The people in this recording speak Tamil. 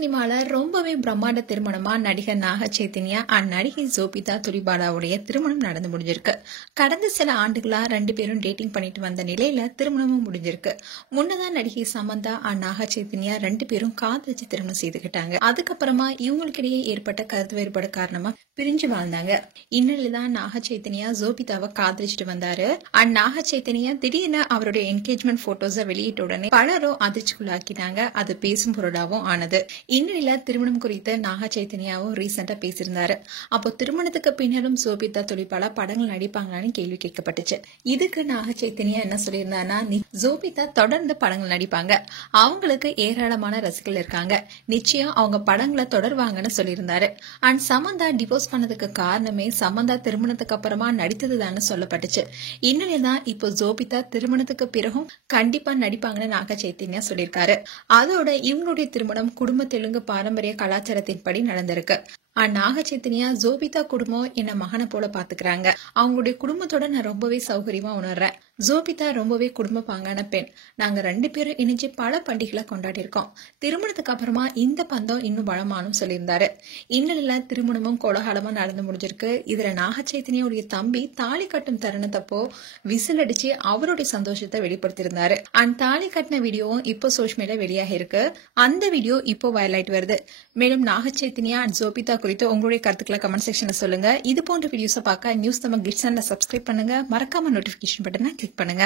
சினிமால ரொம்பவே பிரம்மாண்ட திருமணமா நடிகர் நாக சைத்தன்யா அண்ட் நடிகை ஜோபிதா துலிபாலாவுடைய திருமணம் நடந்து முடிஞ்சிருக்கு. கடந்த சில ஆண்டுகளா 2 பேரும் டேட்டிங் பண்ணிட்டு வந்த நிலையில திருமணமும் முடிஞ்சிருக்கு. முன்னதா நடிகை சமந்தா அண்ட் நாக சைத்தன்யா 2 பேரும் காதலிச்சு திருமணம் செய்துக்கிட்டாங்க. அதுக்கப்புறமா இவங்களுக்கிடையே ஏற்பட்ட கருத்து வேறுபாடு காரணமா பிரிஞ்சு வாழ்ந்தாங்க. இந்நிலையில்தான் நாக சைத்தன்யா ஜோபிதாவை காதலிச்சுட்டு வந்தாரு. அண்ட் நாக சைத்தன்யா திடீர்னு அவருடைய என்கேஜ்மெண்ட் போட்டோஸை வெளியிட்ட உடனே பலரும் அதிர்ச்சிக்குள்ளாக்கினாங்க. அது பேசும் பொருளாவும் ஆனது. இந்நிலையில திருமணம் குறித்து நாக சைத்தன்யாவும் ரீசெண்டா பேசியிருந்தாரு. அப்போ திருமணத்துக்கு பின்னரும் ஜோபிதா துலிபாலா படங்கள் நடிப்பாங்களான்னு கேள்வி கேட்கப்பட்டுச்சு. இதுக்கு நாக சைத்தன்யா என்ன சொல்லியிருந்தாருன்னா, ஜோபிதா தொடர்ந்து படங்கள் நடிப்பாங்க, அவங்களுக்கு ஏராளமான ரசிகர்கள் இருக்காங்க, நிச்சயம் அவங்க படங்களை தொடர்வாங்கன்னு சொல்லியிருந்தாரு. அண்ட் சமந்தா டிவோர்ஸ் பண்ணதுக்கு காரணமே சமந்தா திருமணத்துக்கு அப்புறமா நடித்ததுதான்னு சொல்லப்பட்டுச்சு. இந்நிலையில்தான் இப்போ ஜோபிதா திருமணத்துக்கு பிறகும் கண்டிப்பா நடிப்பாங்கன்னு நாக சைத்தன்யா சொல்லியிருக்காரு. அதோட இவங்களுடைய திருமணம் குடும்ப தெலுங்கு பாரம்பரிய கலாச்சாரத்தின்படி நடந்திருக்கு. நாக சைத்தன்யா ஜோபிதா குடும்பம் என்ன மகனை போல பாத்துக்கிறாங்க, அவங்களுடைய குடும்பத்தோட நான் ரொம்பவே சௌகரியமா உணர்றேன். ஜோபிதா ரொம்பவே குடும்ப பாங்கான பெண். நாங்க 2 பேரும் இணைஞ்சு பல பண்டிகைகளை கொண்டாடி இருக்கோம். திருமணத்துக்கு அப்புறமா இந்த பந்தம் இன்னும் பலமானும் சொல்லியிருந்தாரு. இந்நிலையில திருமணமும் கோலாகலமா நடந்து முடிஞ்சிருக்கு. இதுல நாக சைத்தன்யாவுடைய தம்பி தாலி கட்டும் தருணத்தப்போ விசில் அடிச்சு அவருடைய சந்தோஷத்தை வெளிப்படுத்தியிருந்தாரு. அண்ட் தாலி கட்டின வீடியோவும் இப்போ சோஷியல் மீடியா வெளியாக இருக்கு. அந்த வீடியோ இப்போ வைரல் ஆயிட்டு வருது. மேலும் நாக சைத்தன்யா அண்ட் ஜோபிதா குறித்து உங்களுடைய கருத்துக்களை கமெண்ட் செக்ஷன்ல சொல்லுங்க. இது போன்ற வீடியோஸை பார்க்க நியூஸ் தமிழ் கிட்ஸ் சேனலை சப்ஸ்கிரைப் பண்ணுங்க. மறக்காம நோட்டிபிகேஷன் பட்டனை கிளிக் பண்ணுங்க.